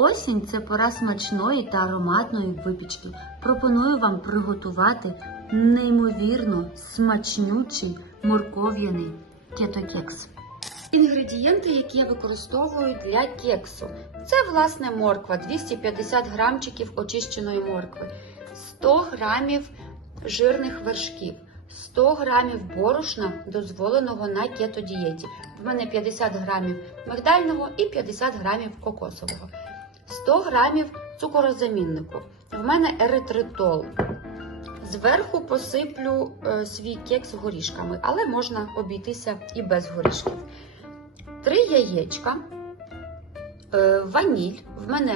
Осінь це пора смачної та ароматної випічки. Пропоную вам приготувати неймовірно смачнючий морков'яний кетокекс. Інгредієнти, які я використовую для кексу, це власне морква, 250 грамчиків очищеної моркви, 100 грамів жирних вершків, 100 грамів борошна, дозволеного на кетодієті. В мене 50 грамів мигдального і 50 грамів кокосового, 100 грамів цукорозаміннику. В мене еритритол. Зверху посиплю е, свій кекс горішками, але можна обійтися і без горішків. Три яєчка, е, ваніль, в мене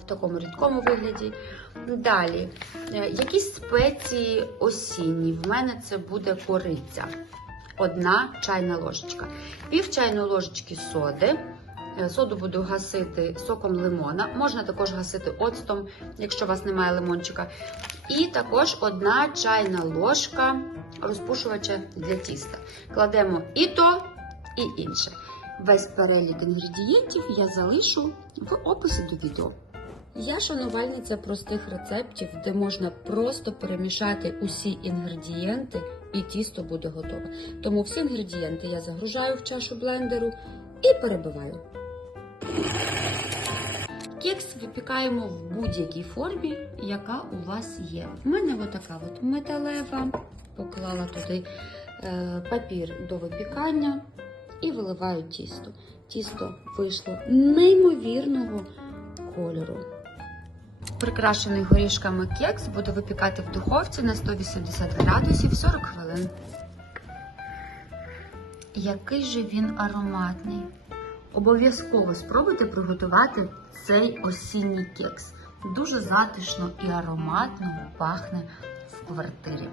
в такому рідкому вигляді. Далі, е, якісь спеції осінні. В мене це буде кориця. Одна чайна ложечка. Пів чайної ложечки соди. Е, Соду буду гасити соком лимона. Можна також гасити оцтом, якщо у вас немає лимончика. І також одна чайна ложка розпушувача для тіста. Кладемо і то, і інше. Весь перелік інгредієнтів я залишу в описі до відео. Я шанувальниця простих рецептів, де можна просто перемішати усі інгредієнти і тісто буде готове. Тому всі інгредієнти я загружаю в чашу блендеру і перебиваю. Кекс випікаємо в будь-якій формі, яка у вас є. У мене отака от металева, поклала туди е, папір до випікання і виливаю тісто. Тісто вийшло неймовірного кольору. Прикрашений горішками кекс буду випікати в духовці на 180 градусів 40 хвилин. Який же він ароматний! Обов'язково спробуйте приготувати цей осінній кекс. Дуже затишно і ароматно пахне в квартирі.